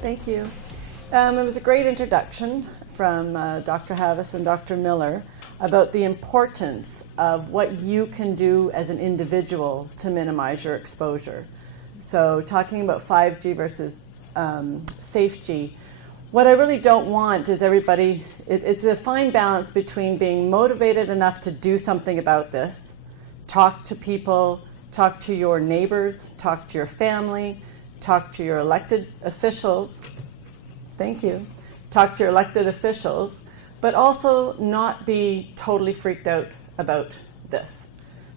Thank you. It was a great introduction from Dr. Havas and Dr. Miller about the importance of what you can do as an individual to minimize your exposure. So talking about 5G versus safe G, what I really don't want is everybody, it's a fine balance between being motivated enough to do something about this, talk to people, talk to your neighbors, talk to your family, talk to your elected officials. Thank you. Talk to your elected officials, but also not be totally freaked out about this.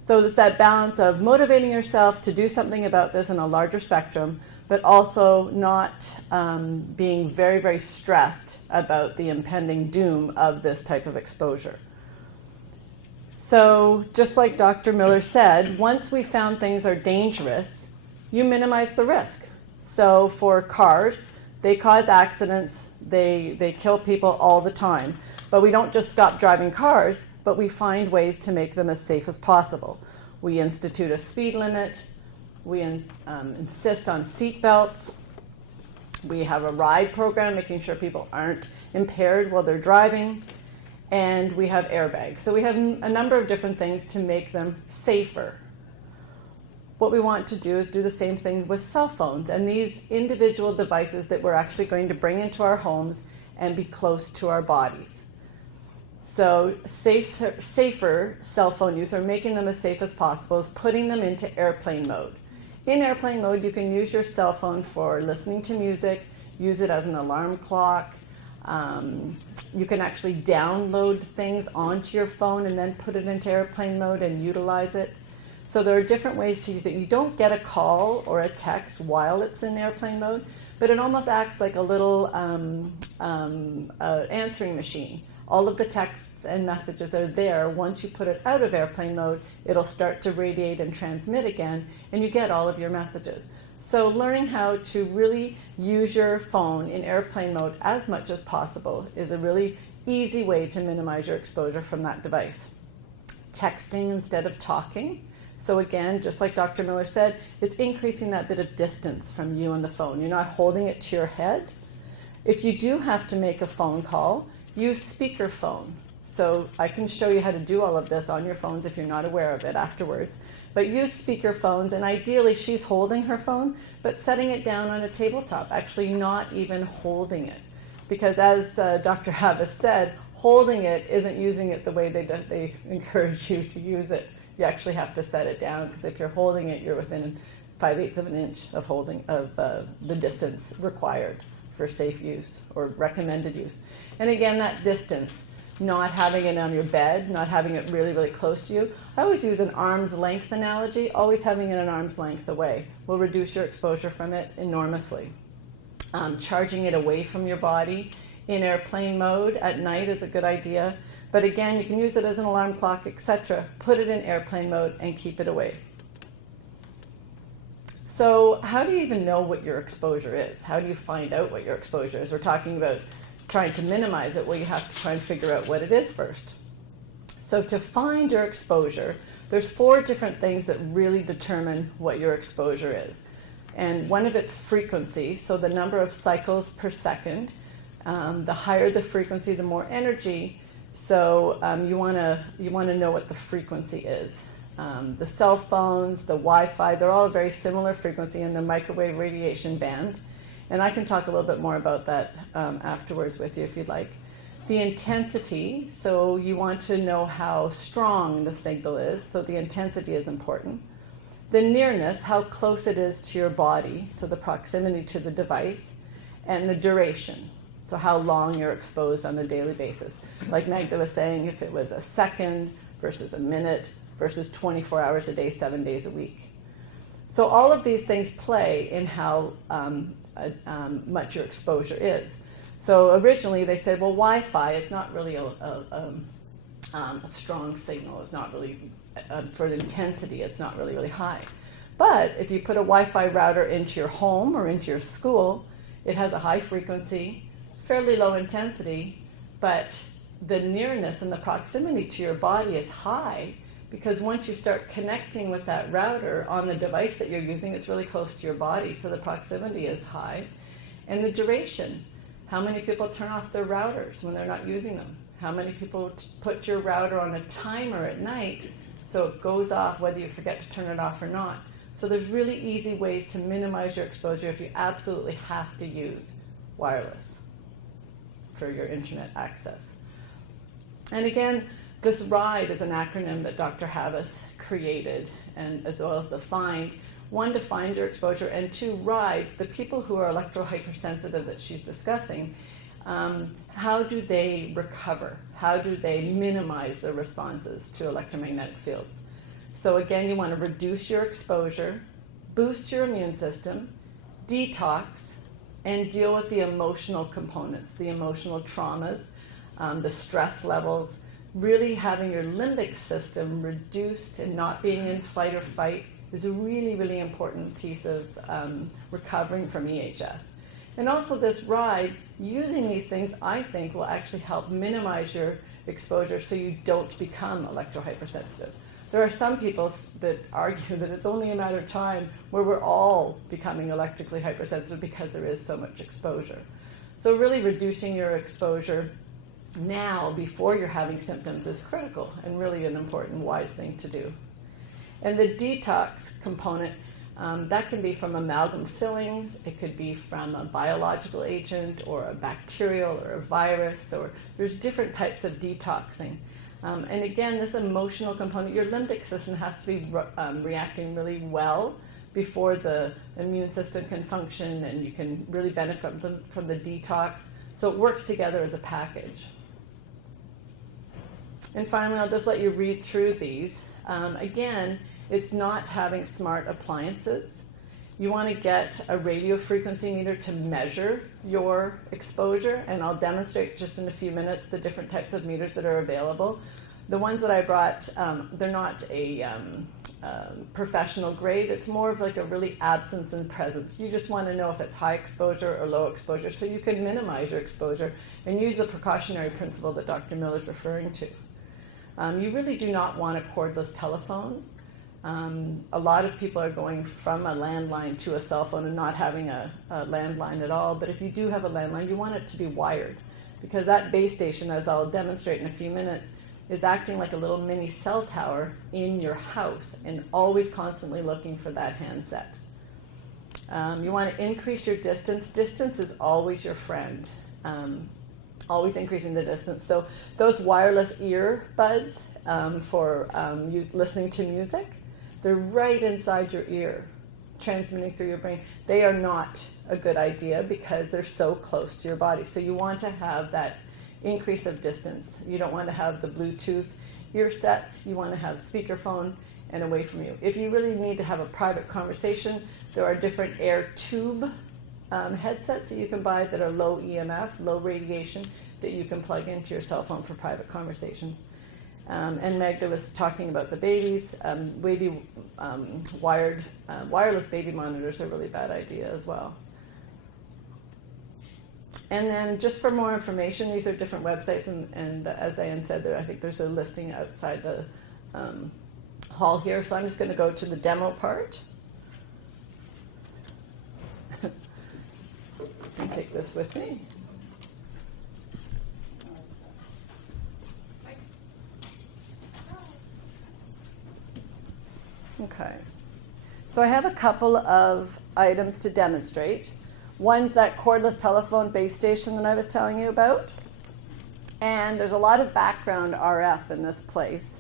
So there's that balance of motivating yourself to do something about this in a larger spectrum, but also not being very, very stressed about the impending doom of this type of exposure. So just like Dr. Miller said, once we found things are dangerous, you minimize the risk. So for cars, they cause accidents, they kill people all the time. But we don't just stop driving cars, but we find ways to make them as safe as possible. We institute a speed limit, we insist on seat belts, we have a ride program making sure people aren't impaired while they're driving, and we have airbags. So we have a number of different things to make them safer. What we want to do is do the same thing with cell phones and these individual devices that we're actually going to bring into our homes and be close to our bodies. So safer cell phone use, or making them as safe as possible, is putting them into airplane mode. In airplane mode, you can use your cell phone for listening to music, use it as an alarm clock. You can actually download things onto your phone and then put it into airplane mode and utilize it. So there are different ways to use it. You don't get a call or a text while it's in airplane mode, but it almost acts like a little answering machine. All of the texts and messages are there. Once you put it out of airplane mode, it'll start to radiate and transmit again, and you get all of your messages. So learning how to really use your phone in airplane mode as much as possible is a really easy way to minimize your exposure from that device. Texting instead of talking. So again, just like Dr. Miller said, it's increasing that bit of distance from you and the phone. You're not holding it to your head. If you do have to make a phone call, use speakerphone. So I can show you how to do all of this on your phones if you're not aware of it afterwards. But use speakerphones, and ideally she's holding her phone, but setting it down on a tabletop, actually not even holding it. Because as Dr. Havas said, holding it isn't using it the way they encourage you to use it. You actually have to set it down, because if you're holding it, you're within 5/8 of an inch of the distance required for safe use or recommended use. And again, that distance, not having it on your bed, not having it really, really close to you. I always use an arm's length analogy. Always having it an arm's length away will reduce your exposure from it enormously. Charging it away from your body in airplane mode at night is a good idea. But again, you can use it as an alarm clock, etc. Put it in airplane mode and keep it away. So how do you even know what your exposure is? How do you find out what your exposure is? We're talking about trying to minimize it. Well, you have to try and figure out what it is first. So to find your exposure, there's 4 different things that really determine what your exposure is. And one of it's frequency, so the number of cycles per second. The higher the frequency, the more energy. So you want to know what the frequency is. The cell phones, the Wi-Fi, they're all a very similar frequency in the microwave radiation band. And I can talk a little bit more about that afterwards with you if you'd like. The intensity, so you want to know how strong the signal is, so the intensity is important. The nearness, how close it is to your body, so the proximity to the device. And the duration, so how long you're exposed on a daily basis. Like Magda was saying, if it was a second versus a minute versus 24 hours a day, 7 days a week. So all of these things play in how much your exposure is. So originally they said, well, Wi-Fi is not really a strong signal. It's not really, for the intensity, it's not really, really high. But if you put a Wi-Fi router into your home or into your school, it has a high frequency, fairly low intensity, but the nearness and the proximity to your body is high, because once you start connecting with that router on the device that you're using, it's really close to your body, so the proximity is high. And the duration. How many people turn off their routers when they're not using them? How many people put your router on a timer at night so it goes off whether you forget to turn it off or not? So there's really easy ways to minimize your exposure if you absolutely have to use wireless for your internet access. And again, this RIDE is an acronym that Dr. Havas created, and as well as the FIND. One, to find your exposure, and two, RIDE, the people who are electrohypersensitive that she's discussing, how do they recover? How do they minimize their responses to electromagnetic fields? So again, you want to reduce your exposure, boost your immune system, detox, and deal with the emotional components, the emotional traumas, the stress levels, really having your limbic system reduced and not being in flight or fight is a really, really important piece of recovering from EHS. And also this RIDE, using these things, I think, will actually help minimize your exposure so you don't become electrohypersensitive. There are some people that argue that it's only a matter of time where we're all becoming electrically hypersensitive because there is so much exposure. So really reducing your exposure now before you're having symptoms is critical and really an important, wise thing to do. And the detox component, that can be from amalgam fillings, it could be from a biological agent or a bacterial or a virus, or there's different types of detoxing. And again, this emotional component, your limbic system has to be reacting really well before the immune system can function and you can really benefit from the detox. So it works together as a package. And finally, I'll just let you read through these. Again, it's not having smart appliances. You want to get a radio frequency meter to measure your exposure, and I'll demonstrate just in a few minutes the different types of meters that are available. The ones that I brought, they're not a professional grade. It's more of like a really absence and presence. You just want to know if it's high exposure or low exposure so you can minimize your exposure and use the precautionary principle that Dr. Miller is referring to. You really do not want a cordless telephone. A lot of people are going from a landline to a cell phone and not having a landline at all. But if you do have a landline, you want it to be wired, because that base station, as I'll demonstrate in a few minutes, is acting like a little mini cell tower in your house and always constantly looking for that handset. You want to increase your distance. Distance is always your friend. Always increasing the distance. So those wireless earbuds for listening to music, they're right inside your ear, transmitting through your brain. They are not a good idea because they're so close to your body. So you want to have that increase of distance. You don't want to have the Bluetooth ear sets. You want to have speakerphone and away from you. If you really need to have a private conversation, there are different air tube headsets that you can buy that are low EMF, low radiation, that you can plug into your cell phone for private conversations. And Magda was talking about the babies. Wireless baby monitors are a really bad idea as well. And then just for more information, these are different websites, and as Diane said, I think there's a listing outside the hall here, so I'm just going to go to the demo part. And take this with me. Okay, so I have a couple of items to demonstrate. One's that cordless telephone base station that I was telling you about. And there's a lot of background RF in this place,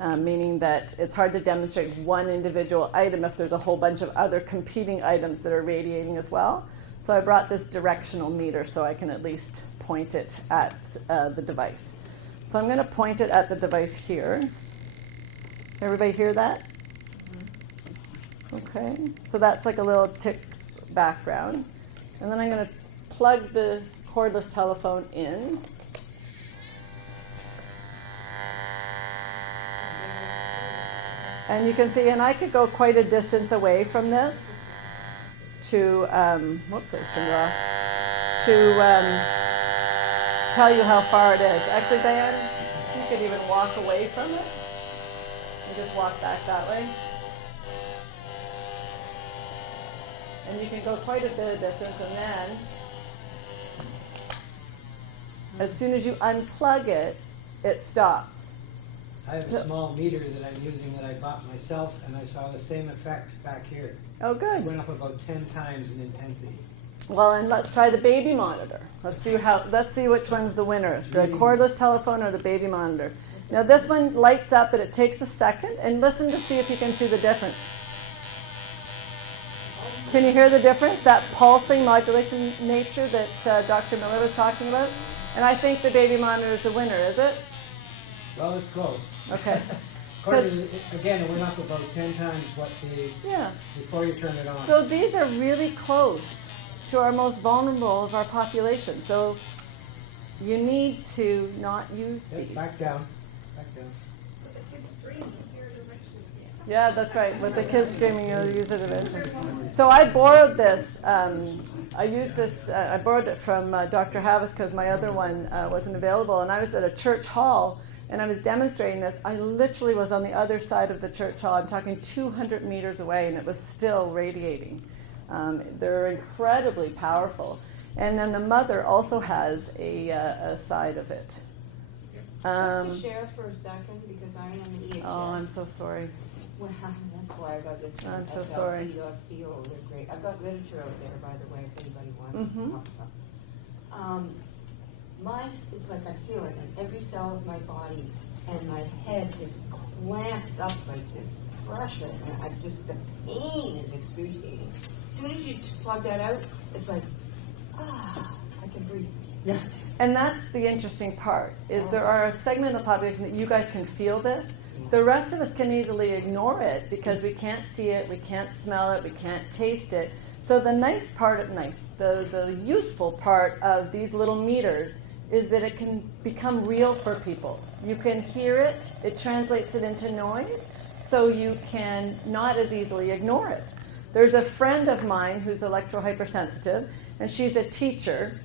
meaning that it's hard to demonstrate one individual item if there's a whole bunch of other competing items that are radiating as well. So I brought this directional meter so I can at least point it at the device. So I'm going to point it at the device here. Everybody hear that? Okay, so that's like a little tick background. And then I'm going to plug the cordless telephone in. And you can see, and I could go quite a distance away from this to, whoops, I just turned it off, to tell you how far it is. Actually, Diane, you could even walk away from it and just walk back that way. And and you can go quite a bit of distance, and then as soon as you unplug it, it stops. I have a small meter that I'm using that I bought myself, and I saw the same effect back here. Oh, It good. went up about 10 times in intensity. Well, and let's try the baby monitor. Let's see which one's the winner, the cordless telephone or the baby monitor. Now this one lights up, but it takes a second, and listen to see if you can see the difference. Can you hear the difference? That pulsing modulation nature that Dr. Miller was talking about? And I think the baby monitor is the winner, is it? Well, it's close. Okay. Again, it went up about 10 times what before you turn it on. So these are really close to our most vulnerable of our population. So you need to not use these. Back down. Back down. Yeah, that's right. With the kids screaming, you'll use it eventually. So I borrowed this. I borrowed it from Dr. Havis because my other one wasn't available. And I was at a church hall, and I was demonstrating this. I literally was on the other side of the church hall. I'm talking 200 meters away, and it was still radiating. They're incredibly powerful. And then the mother also has a side of it. Just to share for a second, because I am the EHS. Oh, I'm so sorry. Well, that's why I got this. I'm so sorry. SLT.co, they're great. I've got literature out there, by the way, if anybody wants Mm-hmm. to pop some. It's like I feel it in every cell of my body, and my head just clamps up like this pressure, and the pain is excruciating. As soon as you plug that out, it's like, I can breathe. Yeah. And that's the interesting part, is there are a segment of the population that you guys can feel this. The rest of us can easily ignore it because we can't see it, we can't smell it, we can't taste it. So the the useful part of these little meters is that it can become real for people. You can hear it, it translates it into noise, so you can not as easily ignore it. There's a friend of mine who's electro-hypersensitive, and she's a teacher,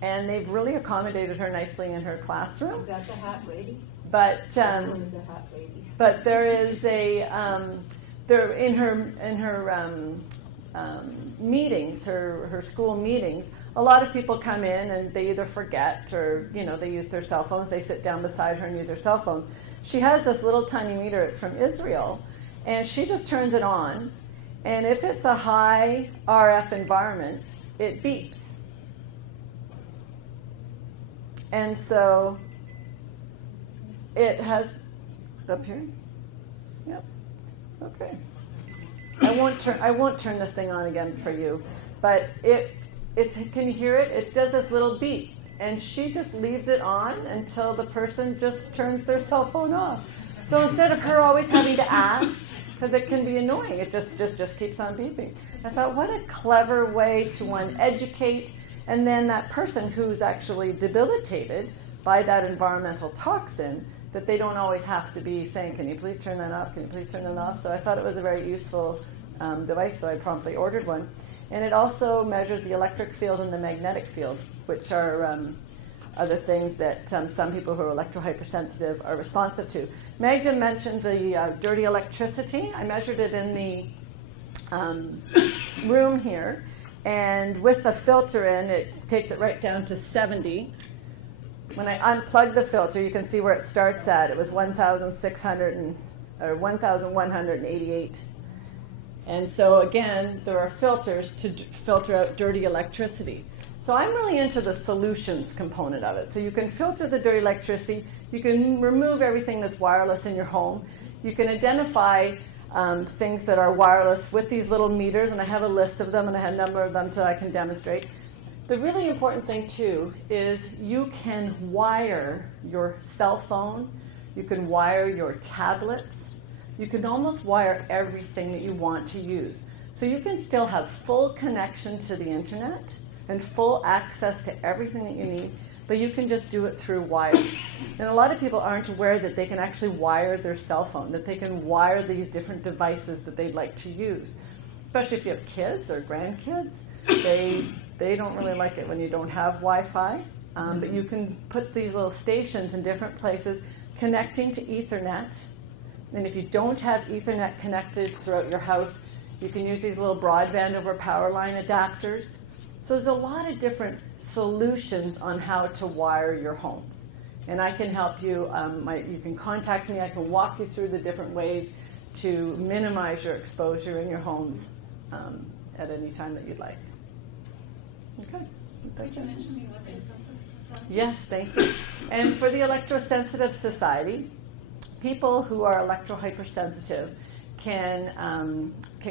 and they've really accommodated her nicely in her classroom. Is that the hat lady? But Is a hat lady. but there is there in her meetings, her school meetings, a lot of people come in and they either forget or they use their cell phones. They sit down beside her and use their cell phones. She has this little tiny meter. It's from Israel, and she just turns it on, and if it's a high RF environment, it beeps. And so it has up here. Yep. Okay. I won't turn this thing on again for you, but it can you hear it? It does this little beep, and she just leaves it on until the person just turns their cell phone off. So instead of her always having to ask, because it can be annoying, it just keeps on beeping. I thought, what a clever way to educate, and then that person who's actually debilitated by that environmental toxin, that they don't always have to be saying, can you please turn that off, can you please turn that off? So I thought it was a very useful device, so I promptly ordered one. And it also measures the electric field and the magnetic field, which are the things that some people who are electro-hypersensitive are responsive to. Magda mentioned the dirty electricity. I measured it in the room here, and with the filter in, it takes it right down to 70. When I unplugged the filter, you can see where it starts at. It was 1,188. And so again, there are filters to filter out dirty electricity. So I'm really into the solutions component of it. So you can filter the dirty electricity. You can remove everything that's wireless in your home. You can identify things that are wireless with these little meters, and I have a list of them, and I have a number of them that I can demonstrate. The really important thing, too, is you can wire your cell phone. You can wire your tablets. You can almost wire everything that you want to use. So you can still have full connection to the internet and full access to everything that you need, but you can just do it through wires. And a lot of people aren't aware that they can actually wire their cell phone, that they can wire these different devices that they'd like to use. Especially if you have kids or grandkids, they don't really like it when you don't have Wi-Fi, but you can put these little stations in different places connecting to Ethernet. And if you don't have Ethernet connected throughout your house, You can use these little broadband over power line adapters. So there's a lot of different solutions on how to wire your homes. And I can help you. You can contact me. I can walk you through the different ways to minimize your exposure in your homes at any time that you'd like. Okay. Could you mention the Electrosensitive Society? Yes, thank you. And for the Electrosensitive Society, people who are electrohypersensitive can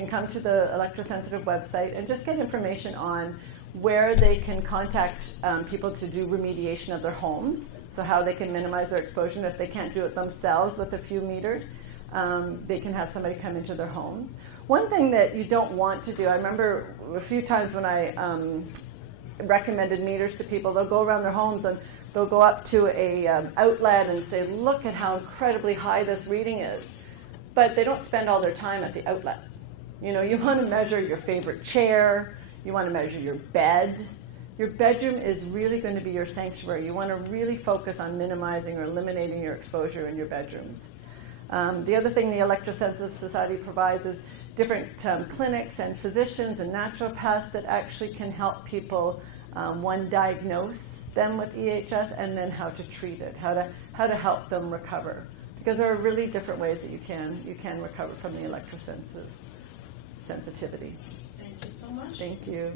come to the electrosensitive website and just get information on where they can contact people to do remediation of their homes, so how they can minimize their exposure. And if they can't do it themselves with a few meters, they can have somebody come into their homes. One thing that you don't want to do, I remember a few times when I recommended meters to people, they'll go around their homes and they'll go up to a outlet and say, look at how incredibly high this reading is. But they don't spend all their time at the outlet. You know, you want to measure your favorite chair, you want to measure your bed. Your bedroom is really going to be your sanctuary. You want to really focus on minimizing or eliminating your exposure in your bedrooms. The other thing the Electrosensitive Society provides is different clinics and physicians and naturopaths that actually can help people, one, diagnose them with EHS, and then how to treat it, how to help them recover. Because there are really different ways that you can recover from the electrosensitivity. Thank you so much. Thank you.